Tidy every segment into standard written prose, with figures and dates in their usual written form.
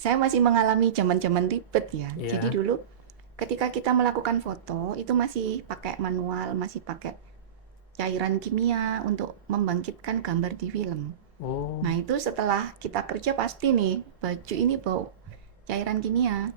saya masih mengalami zaman-zaman ribet ya. Jadi Ya. dulu ketika kita melakukan foto itu masih pakai manual, masih pakai cairan kimia untuk membangkitkan gambar di film. Oh. Nah, itu setelah kita kerja pasti nih baju ini bau cairan kimia.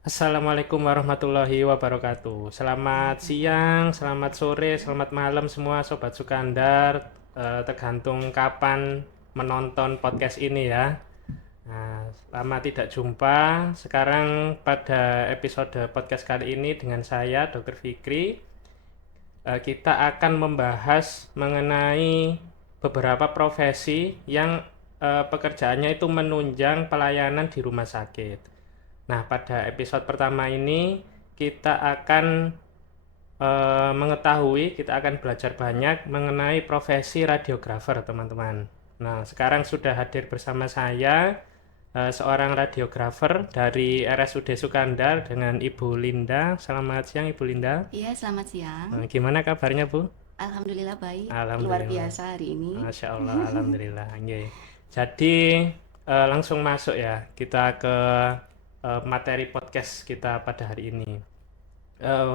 Assalamualaikum warahmatullahi wabarakatuh. Selamat siang, selamat sore, selamat malam semua Sobat Sukandar. Tergantung kapan menonton podcast ini ya. Nah, lama tidak jumpa. Sekarang pada episode podcast kali ini dengan saya, Dr. Fikri, kita akan membahas mengenai beberapa profesi yang pekerjaannya itu menunjang pelayanan di rumah sakit. Nah, pada episode pertama ini kita akan mengetahui, kita akan belajar banyak mengenai profesi radiografer, teman-teman. Nah, sekarang sudah hadir bersama saya seorang radiografer dari RSUD Sukandar dengan Ibu Linda. Selamat siang, Ibu Linda. Iya, selamat siang. Gimana kabarnya, Bu? Alhamdulillah baik. Luar Alhamdulillah. biasa hari ini. Masya Allah, alhamdulillah. Nggih. Jadi langsung masuk ya kita ke materi podcast kita pada hari ini.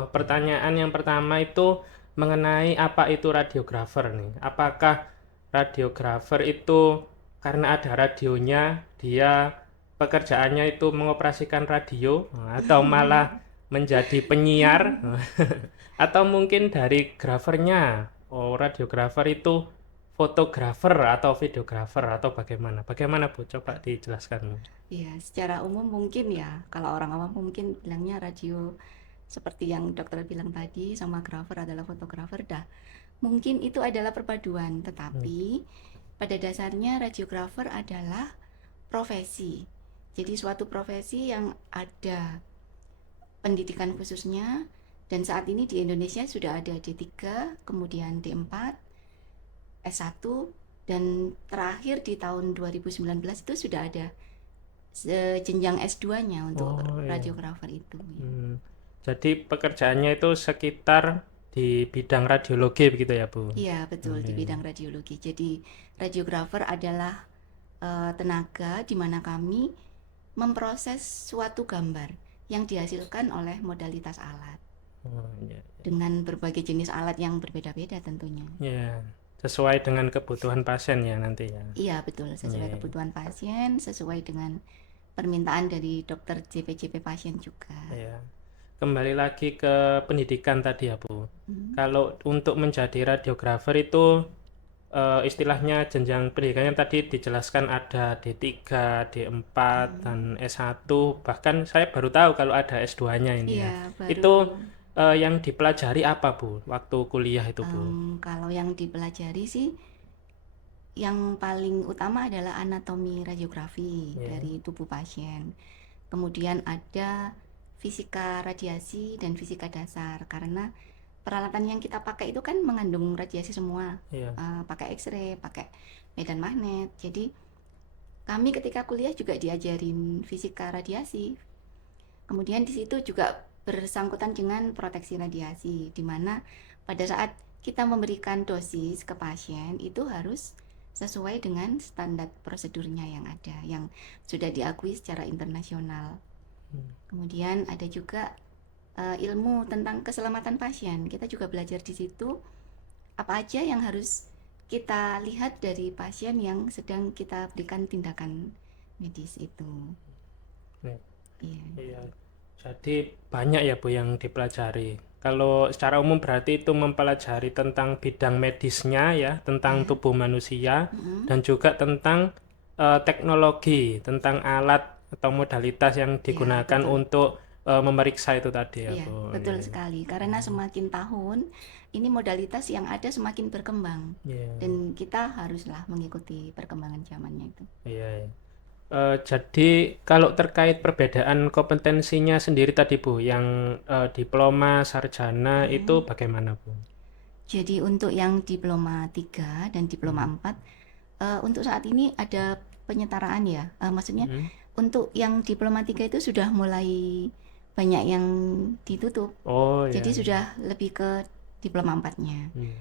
Pertanyaan yang pertama itu mengenai apa itu radiografer nih. Apakah radiografer itu karena ada radionya dia pekerjaannya itu mengoperasikan radio atau malah menjadi penyiar atau mungkin dari grafernya. Oh, radiografer itu fotografer atau videografer atau bagaimana? Bagaimana Bu? Coba dijelaskan. Ya, secara umum mungkin ya, kalau orang awam mungkin bilangnya radio seperti yang dokter bilang tadi sama grafer adalah fotografer dah. Mungkin itu adalah perpaduan, Hmm. tetapi pada dasarnya radiografer adalah profesi. Jadi suatu profesi yang ada pendidikan khususnya dan saat ini di Indonesia sudah ada D3, kemudian D4, S1 dan terakhir di tahun 2019 itu sudah ada jenjang S2-nya untuk Oh iya. radiografer itu ya. Hmm. Jadi pekerjaannya itu sekitar di bidang radiologi begitu ya, Bu? Iya, betul di Oke. bidang radiologi. Jadi radiografer adalah tenaga di mana kami memproses suatu gambar yang dihasilkan oleh modalitas alat Oh iya. dengan berbagai jenis alat yang berbeda-beda tentunya. Ya, sesuai dengan kebutuhan pasien ya nanti ya. Iya, betul sesuai Iya. kebutuhan pasien, sesuai dengan permintaan dari dokter JP-JP pasien juga. Iya. Kembali lagi ke pendidikan tadi ya, Bu. Hmm. Kalau untuk menjadi radiografer itu istilahnya jenjang pendidikannya tadi dijelaskan ada D3, D4 dan S1, bahkan saya baru tahu kalau ada S2-nya ini ya. Iya, Itu baru. yang dipelajari apa, Bu, waktu kuliah itu, Bu? Kalau yang dipelajari sih yang paling utama adalah anatomi radiografi Ya. dari tubuh pasien. Kemudian ada fisika radiasi dan fisika dasar karena peralatan yang kita pakai itu kan mengandung radiasi semua. Iya. Pakai X-ray, pakai medan magnet. Jadi kami ketika kuliah juga diajarin fisika radiasi. Kemudian di situ juga bersangkutan dengan proteksi radiasi, di mana pada saat kita memberikan dosis ke pasien itu harus sesuai dengan standar prosedurnya yang ada, yang sudah diakui secara internasional. Kemudian ada juga ilmu tentang keselamatan pasien. Kita juga belajar di situ apa aja yang harus kita lihat dari pasien yang sedang kita berikan tindakan medis itu. Nih. Iya. Iya. Jadi banyak ya, Bu, yang dipelajari. Kalau secara umum berarti itu mempelajari tentang bidang medisnya ya, tentang Iya. tubuh manusia Mm-mm. dan juga tentang teknologi, tentang alat atau modalitas yang Iya, digunakan betul. untuk memeriksa itu tadi ya, Iya, Bu. betul Iya. sekali. Karena semakin tahun ini modalitas yang ada semakin berkembang Iya. dan kita haruslah mengikuti perkembangan zamannya itu. Iya. Jadi kalau terkait perbedaan kompetensinya sendiri tadi, Bu, yang diploma, sarjana itu Mm-mm. bagaimana, Bu? Jadi untuk yang diploma 3 dan diploma Hmm. 4 untuk saat ini ada penyetaraan ya. Maksudnya Hmm. untuk yang diploma 3 itu sudah mulai banyak yang ditutup. Oh Jadi ya. sudah lebih ke diploma 4-nya. Hmm.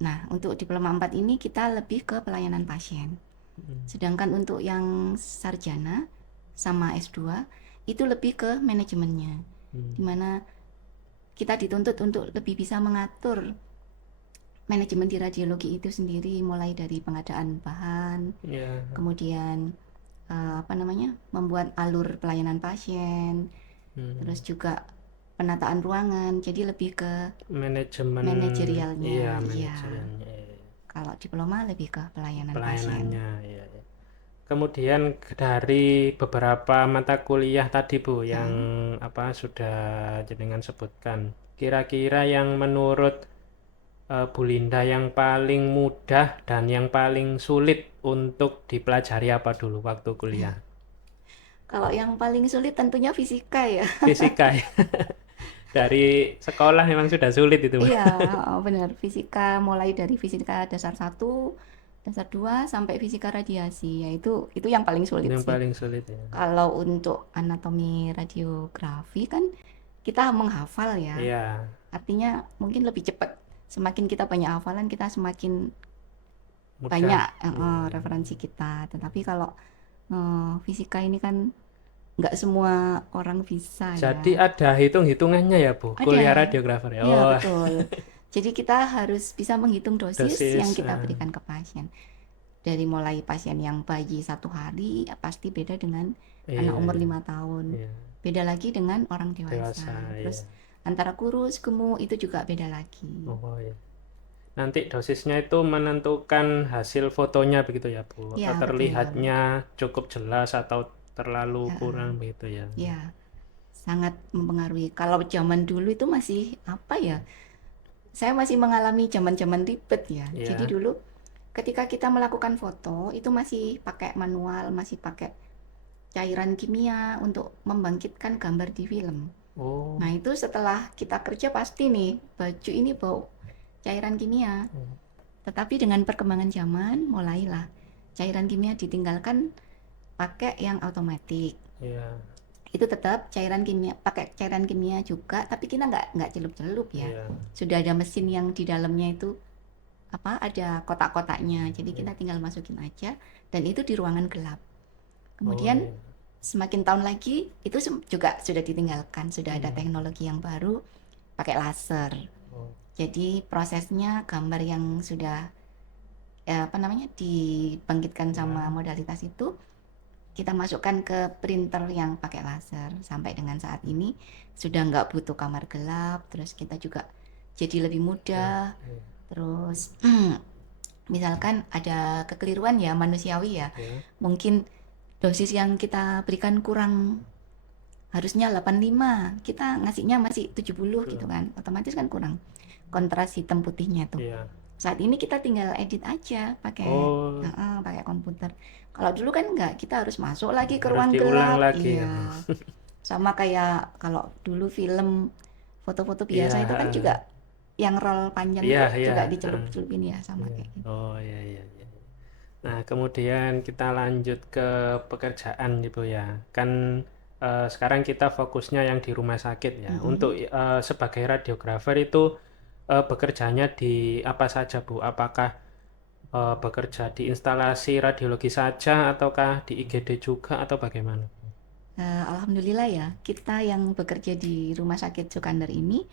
Nah, untuk diploma 4 ini kita lebih ke pelayanan pasien. Hmm. Sedangkan untuk yang sarjana sama S2 itu lebih ke manajemennya. Hmm. Dimana kita dituntut untuk lebih bisa mengatur manajemen di radiologi itu sendiri, mulai dari pengadaan bahan, Ya. kemudian membuat alur pelayanan pasien, Hmm. terus juga penataan ruangan. Jadi lebih ke Manajemen. manajerialnya. Iya, Iya. manajemennya. Iya. Kalau diploma lebih ke pelayanan pasien. Pelayanannya ya. Kemudian dari beberapa mata kuliah tadi Bu yang sudah jenengan sebutkan, kira-kira yang menurut Bu Linda yang paling mudah dan yang paling sulit untuk dipelajari apa dulu waktu kuliah? Kalau yang paling sulit tentunya fisika ya. Fisika ya. Dari sekolah memang sudah sulit itu Bu. Iya, benar. Fisika mulai dari fisika dasar 1, dasar 2 sampai fisika radiasi. Ya itu yang paling sulit Yang sih. paling sulit ya. Kalau untuk anatomi radiografi kan kita menghafal ya. Iya, Artinya mungkin lebih cepat. Semakin kita banyak hafalan, kita semakin mudah. banyak Iya. referensi kita. Tetapi kalau fisika ini kan nggak semua orang bisa Jadi ya. ada hitung-hitungannya ya Bu, kuliah Ada. radiografer ya. Iya, Oh, betul. Jadi kita harus bisa menghitung dosis yang dosis. kita berikan ke pasien. Dari mulai pasien yang bayi 1 hari pasti beda dengan anak Iya, umur iya, 5 tahun. iya. Beda lagi dengan orang dewasa. Dewasa, Terus iya. antara kurus, gemuk itu juga beda lagi. Oh, iya. Nanti dosisnya itu menentukan hasil fotonya begitu ya Bu. Ya, betul. Terlihatnya cukup jelas atau terlalu Ya, kurang begitu ya. ya, sangat mempengaruhi. Kalau zaman dulu itu masih apa ya? Saya masih mengalami zaman-zaman ribet ya. Jadi Iya. dulu ketika kita melakukan foto itu masih pakai manual, masih pakai cairan kimia untuk membangkitkan gambar di film. Oh. Nah, itu setelah kita kerja pasti nih baju ini bau cairan kimia. Tetapi dengan perkembangan zaman mulailah cairan kimia ditinggalkan, pakai yang otomatis. Iya. Itu tetap cairan kimia, pakai cairan kimia juga, tapi kita nggak celup-celup ya. Iya. Sudah ada mesin yang di dalamnya itu ada kotak-kotaknya. Jadi kita tinggal masukin aja dan itu di ruangan gelap. Oh, Kemudian iya. semakin tahun lagi itu juga sudah ditinggalkan, sudah ada teknologi yang baru pakai laser. Oh. Jadi prosesnya gambar yang sudah dibangkitkan sama modalitas itu kita masukkan ke printer yang pakai laser. Sampai dengan saat ini sudah nggak butuh kamar gelap, terus kita juga jadi lebih mudah. Iya. Terus misalkan ada kekeliruan ya manusiawi ya, Iya. mungkin dosis yang kita berikan kurang, harusnya 85, kita ngasihnya masih 70 gitu kan, otomatis kan kurang kontras hitam putihnya tuh. Iya. Saat ini kita tinggal edit aja pakai Oh, pakai komputer. Kalau dulu kan nggak, kita harus masuk lagi ke harus ruang diulang gelap. lagi ya. Iya. Sama kayak kalau dulu film foto-foto Iya. biasa itu kan juga yang roll panjang Iya, itu iya. juga dicelup-celupin ya sama kayak gitu. Oh, iya, iya, iya. Nah, kemudian kita lanjut ke pekerjaan Ibu ya. Kan sekarang kita fokusnya yang di rumah sakit ya. Untuk sebagai radiografer itu bekerjanya di apa saja Bu? Apakah bekerja di instalasi radiologi saja ataukah di IGD juga atau bagaimana? Alhamdulillah ya, kita yang bekerja di Rumah Sakit Sukandar ini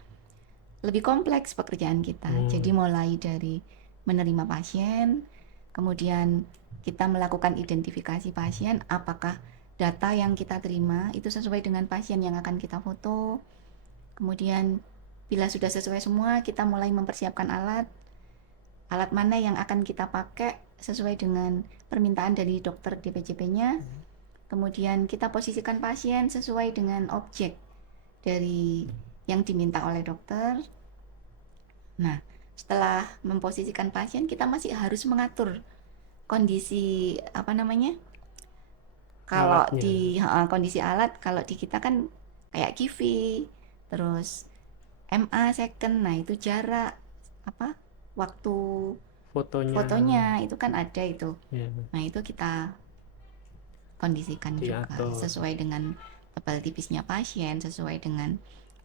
lebih kompleks pekerjaan kita. Jadi mulai dari menerima pasien, kemudian kita melakukan identifikasi pasien, apakah data yang kita terima itu sesuai dengan pasien yang akan kita foto. Kemudian bila sudah sesuai semua, kita mulai mempersiapkan alat mana yang akan kita pakai sesuai dengan permintaan dari dokter DPJP-nya. Kemudian kita posisikan pasien sesuai dengan objek dari yang diminta oleh dokter. Nah, setelah memposisikan pasien, kita masih harus mengatur kondisi kalau Alatnya. di kondisi alat, kalau di kita kan kayak QV, terus MA second, nah itu jarak waktu Fotonya. fotonya itu kan ada itu. Ya. Nah, itu kita kondisikan juga diatur. sesuai dengan tebal tipisnya pasien, sesuai dengan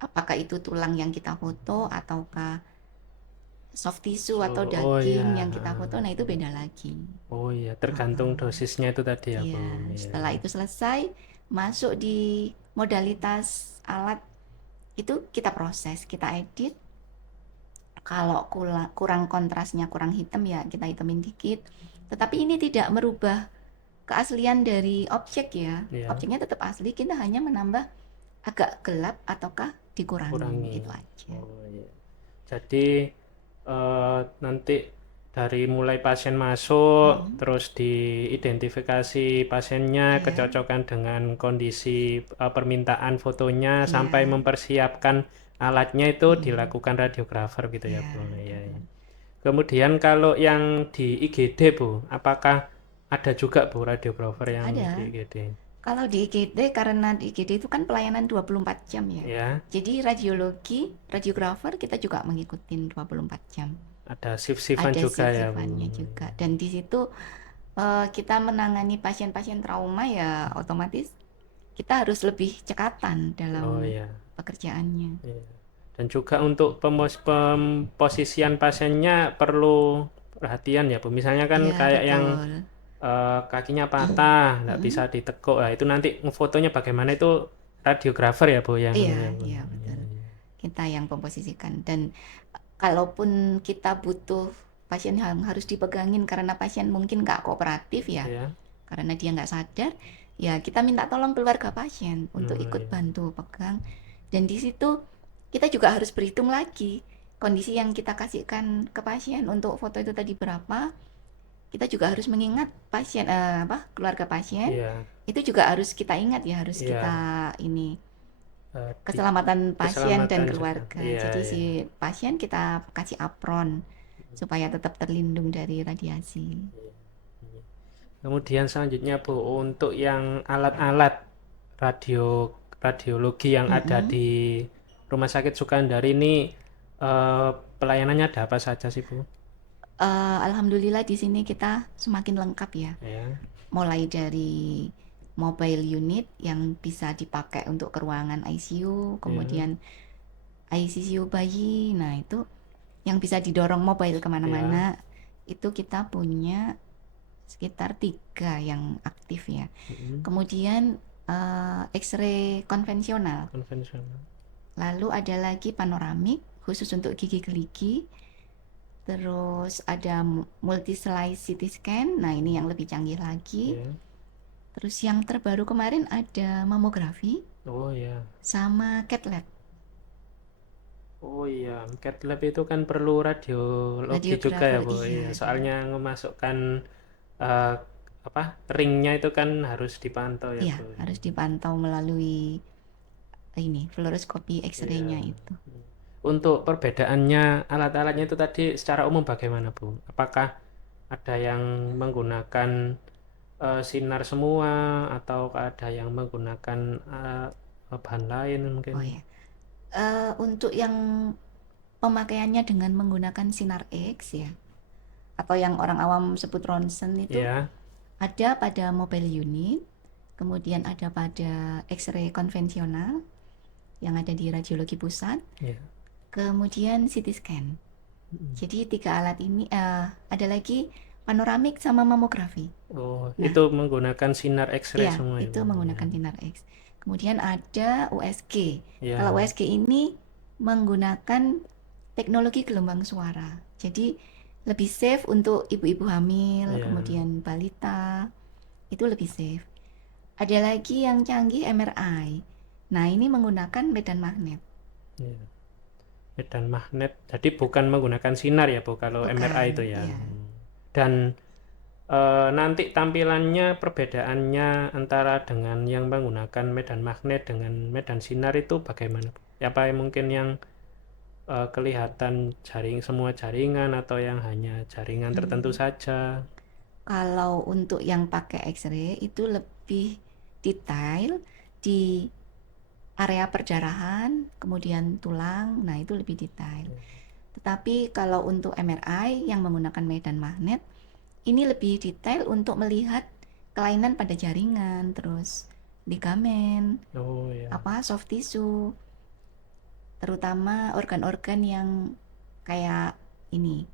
apakah itu tulang yang kita foto ataukah soft tissue atau Oh daging iya, yang kita foto. Nah, itu beda lagi. oh iya, tergantung Heeh. dosisnya itu tadi ya Bu. Iya, Iya, setelah iya. itu selesai, masuk di modalitas alat itu kita proses, kita edit. Kalau kurang kontrasnya, kurang hitam ya kita hitamin dikit. Tetapi ini tidak merubah keaslian dari objek ya. Iya, Objeknya tetap asli, kita hanya menambah agak gelap ataukah dikurangin kurangi. gitu aja. Oh iya. Jadi nanti dari mulai pasien masuk, terus diidentifikasi pasiennya, Iya, kecocokan dengan kondisi permintaan fotonya, sampai iya, mempersiapkan alatnya itu dilakukan radiografer gitu ya iya, Bu. Iya, iya. betul. Kemudian kalau yang di IGD Bu, apakah ada juga Bu radiografer yang di Ada. IGD? Kalau di IGD, karena di IGD itu kan pelayanan 24 jam ya. Ya, Jadi radiologi, radiografer kita juga mengikuti 24 jam. ada shift-shiftan Ada juga ya Bu. shift-shiftannya juga. Dan di situ kita menangani pasien-pasien trauma ya otomatis kita harus lebih cekatan Oh dalam iya. pekerjaannya. Iya. Dan juga untuk pemposisian pasiennya perlu perhatian ya Bu. Misalnya kan Iya, kayak yang betul. kakinya patah, nggak bisa ditekuk. Nah, itu nanti ngefotonya bagaimana itu radiografer ya Bu yang Iya, ini ya Bu. iya, Iya, betul. iya. Kita yang memposisikan. Dan kalaupun kita butuh pasien yang harus dipegangin karena pasien mungkin nggak kooperatif ya, Iya. karena dia nggak sadar, ya kita minta tolong keluarga pasien untuk Oh, ikut iya. bantu pegang. Dan di situ kita juga harus berhitung lagi kondisi yang kita kasihkan ke pasien untuk foto itu tadi berapa. Kita juga harus mengingat pasien keluarga pasien Iya, itu juga harus kita ingat ya, harus kita iya. ini Di keselamatan pasien dan keselamatan juga. keluarga. Iya, Jadi iya. si pasien kita kasih apron supaya tetap terlindung dari radiasi. Kemudian selanjutnya Bu, untuk yang alat-alat radiologi yang ada Mm-mm. di Rumah Sakit Sukandari ini, eh, pelayanannya ada apa saja sih Bu? Alhamdulillah di sini kita semakin lengkap ya. Ya, Mulai dari mobile unit yang bisa dipakai untuk ke ruangan ICU, ya, kemudian ICU bayi. Nah, itu yang bisa didorong mobile ya. kemana-mana. Itu kita punya sekitar 3 yang aktif ya. Mm-mm. Kemudian X-ray konvensional. Konvensional. Lalu ada lagi panoramik khusus untuk gigi keligi. Terus ada multi slice CT scan. Nah, ini yang lebih canggih lagi. Ya. Terus yang terbaru kemarin ada mamografi Oh ya. sama cath lab, Oh iya, cath lab itu kan perlu radiologi juga ya radiografer. Bu. Iya, Iya, dia. soalnya memasukkan eh, apa ringnya itu kan harus dipantau ya Iya, Bu. harus dipantau melalui ini fluoroskopi X-ray-nya Iya. itu. Untuk perbedaannya alat-alatnya itu tadi secara umum bagaimana Bu? Apakah ada yang menggunakan sinar semua atau ada yang menggunakan bahan lain mungkin? Oh ya. Untuk yang pemakaiannya dengan menggunakan sinar X ya, atau yang orang awam sebut ronsen itu Ya, ada pada mobile unit, kemudian ada pada X-ray konvensional yang ada di radiologi pusat, ya. kemudian CT scan. Jadi 3 alat ini ada lagi panoramik sama mamografi. Oh, Nah, itu menggunakan sinar X-ray iya, semua ya itu Bu? menggunakan Ya. sinar X. Kemudian ada USG. Ya, Kalau USG ini menggunakan teknologi gelombang suara. Jadi lebih safe untuk ibu-ibu hamil, ya, kemudian balita. Itu lebih safe. Ada lagi yang canggih MRI. Nah, ini menggunakan medan magnet. ya. Medan magnet. Jadi bukan menggunakan sinar ya Bu kalau MRI itu Bukan, ya. ya. Dan nanti tampilannya perbedaannya antara dengan yang menggunakan medan magnet dengan medan sinar itu bagaimana Bu? Apa mungkin yang kelihatan semua jaringan atau yang hanya jaringan tertentu saja? Kalau untuk yang pakai X-ray itu lebih detail di area perdarahan, kemudian tulang. Nah, itu lebih detail. Tetapi kalau untuk MRI yang menggunakan medan magnet, ini lebih detail untuk melihat kelainan pada jaringan, terus ligamen, Oh ya. soft tissue, terutama organ-organ yang kayak ini,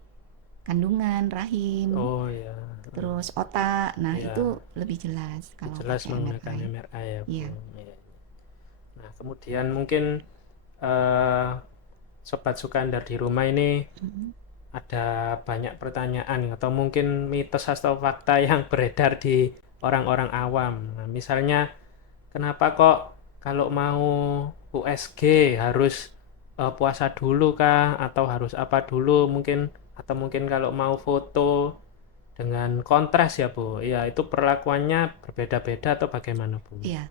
kandungan, rahim, Oh ya. terus otak. Nah, Ya, itu lebih jelas kalau jelas pakai menggunakan MRI. MRI ya, Bu. Iya. Iya. Nah, kemudian mungkin eh, Sobat Sukandar di rumah ini Mm-mm. ada banyak pertanyaan atau mungkin mitos atau fakta yang beredar di orang-orang awam. Nah, misalnya, kenapa kok kalau mau USG harus puasa dulu kah? Atau harus apa dulu mungkin? Atau mungkin kalau mau foto dengan kontras ya Bu? Ya, itu perlakuannya berbeda-beda atau bagaimana Bu? Iya.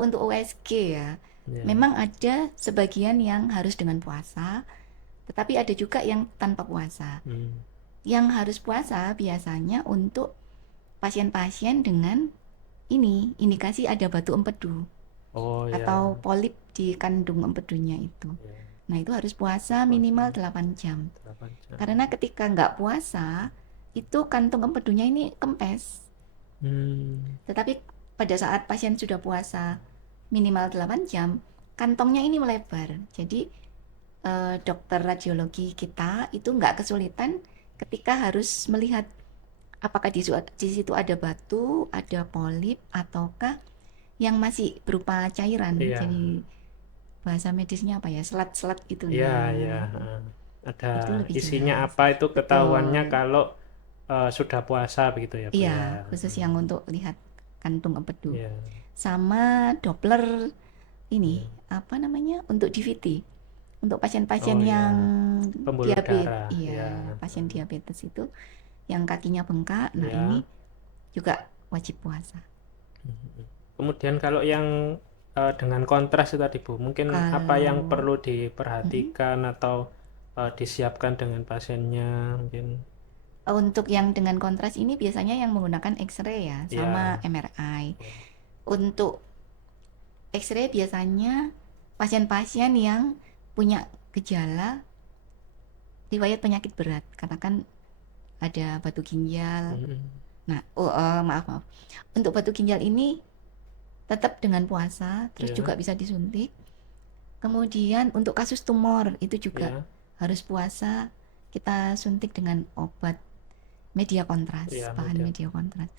Untuk USG ya, Ya. memang ada sebagian yang harus dengan puasa, tetapi ada juga yang tanpa puasa. Hmm. Yang harus puasa biasanya untuk pasien-pasien dengan ini indikasi ada batu empedu Oh ya. atau polip di kandung empedunya itu. Ya, Nah, itu harus puasa puasa minimal 8 jam. 8 jam. Karena ketika nggak puasa, itu kantung empedunya ini kempes. Hmm. Tetapi pada saat pasien sudah puasa minimal 8 jam, kantongnya ini melebar. Jadi dokter radiologi kita itu nggak kesulitan ketika harus melihat apakah di situ ada batu, ada polip, ataukah yang masih berupa cairan. Iya. Jadi bahasa medisnya apa ya? Selat-selat itu. Iya, iya. Nah, Ada itu lebih isinya jelas. apa itu ketahuannya Betul. kalau sudah puasa begitu ya Bu Iya, ya. khusus yang untuk lihat kantung empedu. Iya. Sama Doppler ini, Iya. apa namanya? Untuk DVT. Untuk pasien-pasien Oh yang ya, pembuluh diabetes, darah. Ya. iya, pasien diabetes itu yang kakinya bengkak. Nah, Ya. ini juga wajib puasa. Kemudian kalau yang dengan kontras itu tadi Bu, mungkin apa yang Kalau perlu mm, diperhatikan atau disiapkan dengan pasiennya mungkin? untuk yang dengan kontras ini biasanya yang menggunakan X-ray ya, sama Ya. MRI. Untuk X-ray biasanya pasien-pasien yang punya gejala riwayat penyakit berat, katakan ada batu ginjal. Mm-mm. Nah, maaf. Untuk batu ginjal ini tetap dengan puasa, terus Ya. juga bisa disuntik. Kemudian untuk kasus tumor itu juga Ya. harus puasa, kita suntik dengan obat media kontras, Ya, bahan media. media kontras.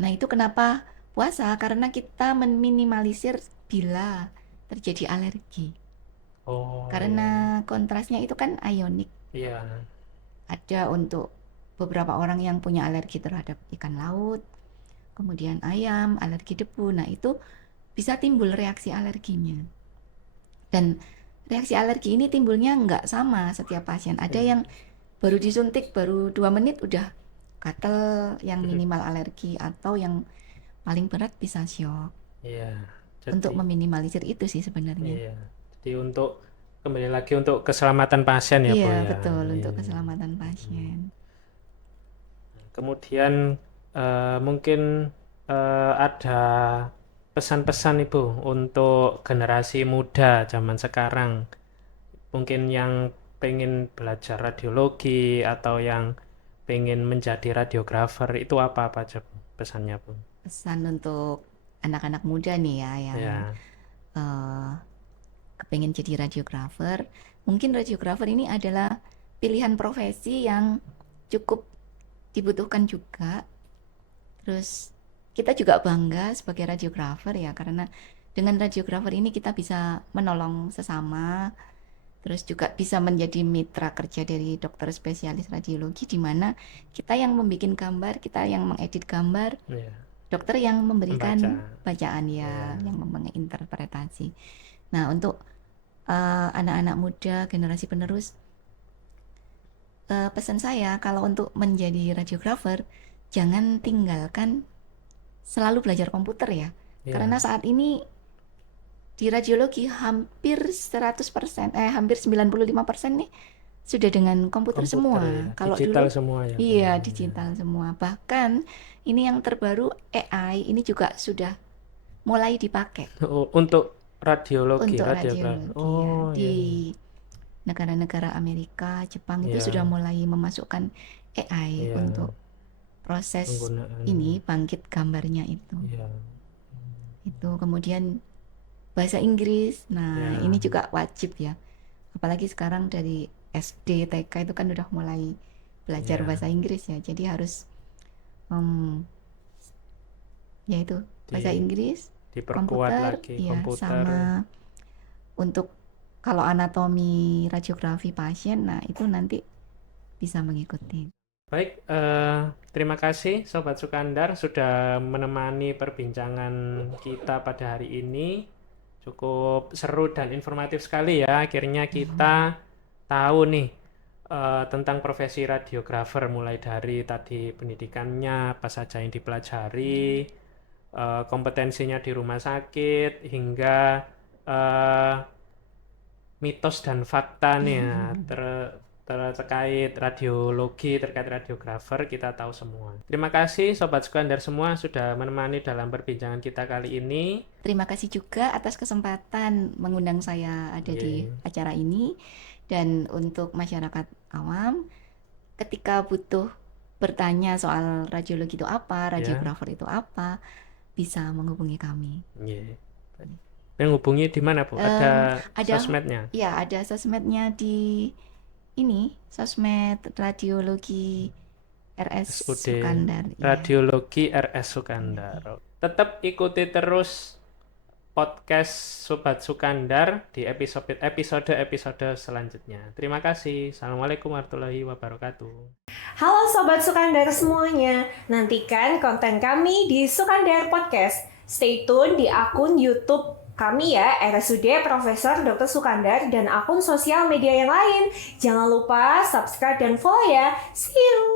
Nah, itu kenapa puasa? Karena kita meminimalisir bila terjadi alergi. Oh ya. Karena kontrasnya itu kan ionik. Iya. Ada untuk beberapa orang yang punya alergi terhadap ikan laut, kemudian ayam, alergi debu. Nah, itu bisa timbul reaksi alerginya. Dan reaksi alergi ini timbulnya nggak sama setiap pasien. Ada Iya. yang baru disuntik baru 2 menit udah gatel yang minimal alergi, atau yang paling berat bisa syok. Iya. Untuk Jadi meminimalisir itu sih sebenarnya. iya. Jadi untuk kembali lagi untuk keselamatan pasien ya Bu Iya, ya. betul, untuk Iya. keselamatan pasien. Kemudian mungkin ada pesan-pesan Ibu untuk generasi muda zaman sekarang, mungkin yang pengen belajar radiologi atau yang pengen menjadi radiografer, itu apa-apa aja Bu, pesannya Bu? Pesan untuk anak-anak muda nih ya yang Ya. eh, kepengen jadi radiografer. Mungkin radiografer ini adalah pilihan profesi yang cukup dibutuhkan juga. Terus kita juga bangga sebagai radiografer ya, karena dengan radiografer ini kita bisa menolong sesama, terus juga bisa menjadi mitra kerja dari dokter spesialis radiologi, di mana kita yang membuat gambar, kita yang mengedit gambar, Ya. dokter yang Membaca. memberikan bacaan Ya. ya, yang menginterpretasi. Nah, untuk anak-anak muda generasi penerus, pesan saya kalau untuk menjadi radiografer jangan tinggalkan selalu belajar komputer ya. Karena Ya. saat ini di radiologi hampir 100%, hampir 95% nih sudah dengan komputer Komputer semua. ya, Kalau digital dulu semua ya Bu. iya Ya. digital semua. Bahkan ini yang terbaru AI ini juga sudah mulai dipakai Oh, untuk radiologi, untuk radiografer. radiologi ya. Oh Di ya. negara-negara Amerika, Jepang itu sudah Ya. mulai memasukkan AI Ya. untuk proses Penggunaan. ini bangkit gambarnya itu. Iya. Itu kemudian bahasa Inggris. Nah, Ya. ini juga wajib ya. Apalagi sekarang dari SD, TK itu kan udah mulai belajar Ya. bahasa Inggris ya. Jadi harus ya itu bahasa Inggris, Diperkuat komputer, lagi ya, komputer. sama untuk kalau anatomi radiografi pasien, nah itu nanti bisa mengikuti. Baik, terima kasih Sobat Sukandar sudah menemani perbincangan kita pada hari ini. Cukup seru dan informatif sekali ya. Akhirnya kita tahu nih tentang profesi radiografer, mulai dari tadi pendidikannya, apa saja yang dipelajari, kompetensinya di rumah sakit, hingga mitos dan fakta nih ya, terkait radiologi, terkait radiografer, kita tahu semua. Terima kasih Sobat Sukandar semua sudah menemani dalam perbincangan kita kali ini. Terima kasih juga atas kesempatan mengundang saya ada di acara ini. Dan untuk masyarakat awam, ketika butuh bertanya soal radiologi itu apa, radiografer itu apa, bisa menghubungi kami. Menghubungi di mana, Bu? Ada sosmednya? Ya, ada sosmednya di ini, sosmed radiologi RS Sukandar. Radiologi RS Sukandar. Tetap ikuti terus podcast Sobat Sukandar di episode selanjutnya. Terima kasih. Assalamualaikum warahmatullahi wabarakatuh. Halo Sobat Sukandar semuanya, nantikan konten kami di Sukandar Podcast. Stay tune di akun YouTube kami ya, RSUD Profesor Dr. Sukandar, dan akun sosial media yang lain. Jangan lupa subscribe dan follow ya. See you!